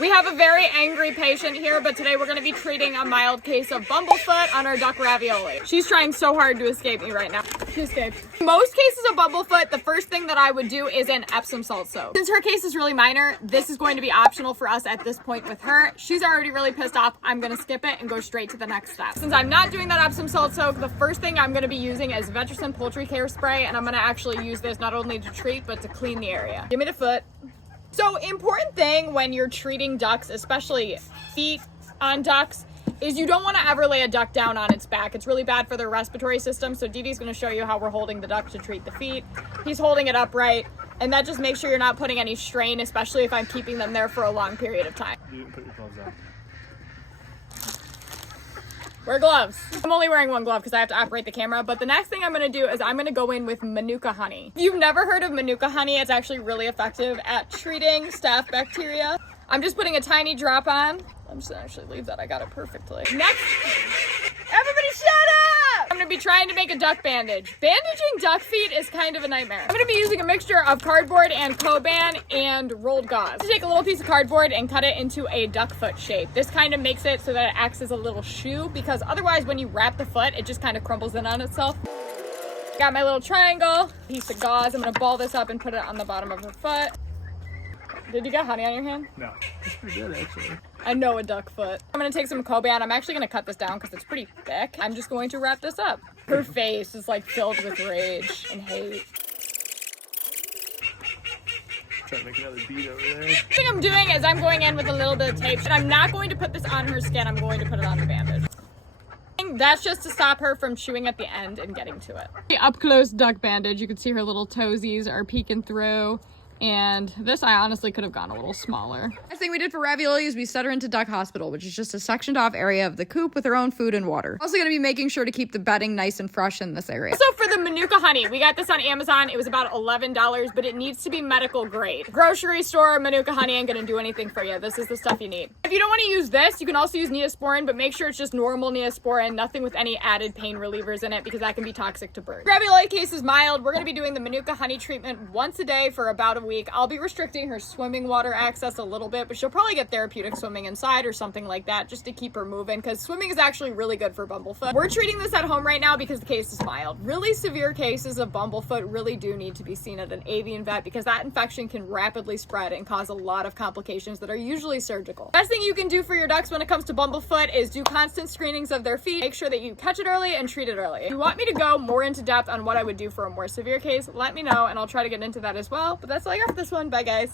We have a very angry patient here, but today we're going to be treating a mild case of bumblefoot on our duck ravioli. She's trying so hard to escape me right now. She escaped. Most cases of bumblefoot, the first thing that I would do is an Epsom salt soak. Since her case is really minor, this is going to be optional for us at this point with her. She's already really pissed off. I'm going to skip it and go straight to the next step. Since I'm not doing that Epsom salt soak, the first thing I'm going to be using is Vetericyn Poultry Care Spray, and I'm going to actually use this not only to treat, but to clean the area. Give me the foot. So important thing when you're treating ducks, especially feet on ducks, is you don't want to ever lay a duck down on its back. It's really bad for their respiratory system. So Didi's going to show you how we're holding the duck to treat the feet. He's holding it upright, and that just makes sure you're not putting any strain, especially if I'm keeping them there for a long period of time. You didn't put your gloves on. Wear gloves. I'm only wearing one glove because I have to operate the camera, but the next thing I'm going to do is I'm going to go in with Manuka honey. If you've never heard of Manuka honey, it's actually really effective at treating staph bacteria. I'm just putting a tiny drop on. I'm just going to actually leave that. I got it perfectly. Next, everybody shut up! I'm going to be trying to make a duck bandage. Bandaging duck feet is kind of a nightmare. I'm going to be using a mixture of cardboard and Coban and rolled gauze. Take a little piece of cardboard and cut it into a duck foot shape. This kind of makes it so that it acts as a little shoe, because otherwise when you wrap the foot, it just kind of crumbles in on itself. Got my little triangle, piece of gauze. I'm going to ball this up and put it on the bottom of her foot. Did you get honey on your hand? No. That's pretty good, actually. I know a duck foot. I'm going to take some Coban. I'm actually going to cut this down because it's pretty thick. I'm just going to wrap this up. Her face is like filled with rage and hate. Trying to make another bead over there. The thing I'm doing is I'm going in with a little bit of tape, and I'm not going to put this on her skin. I'm going to put it on the bandage. That's just to stop her from chewing at the end and getting to it. The up close duck bandage. You can see her little toesies are peeking through. And this, I honestly could have gone a little smaller. Next thing we did for ravioli is we set her into duck hospital, which is just a sectioned off area of the coop with her own food and water. Also going to be making sure to keep the bedding nice and fresh in this area. So for the Manuka honey, we got this on Amazon. It was about $11, but it needs to be medical grade. Grocery store Manuka honey ain't gonna do anything for you. This is the stuff you need. If you don't want to use this, you can also use Neosporin, but make sure it's just normal Neosporin, nothing with any added pain relievers in it, because that can be toxic to birds. Ravioli case is mild. We're gonna be doing the Manuka honey treatment once a day for about a week. I'll be restricting her swimming water access a little bit, but she'll probably get therapeutic swimming inside or something like that just to keep her moving, because swimming is actually really good for bumblefoot. We're treating this at home right now because the case is mild. Really severe cases of bumblefoot really do need to be seen at an avian vet, because that infection can rapidly spread and cause a lot of complications that are usually surgical. Best thing you can do for your ducks when it comes to bumblefoot is do constant screenings of their feet. Make sure that you catch it early and treat it early. If you want me to go more into depth on what I would do for a more severe case, let me know and I'll try to get into that as well. But that's all I got for this one. Bye guys.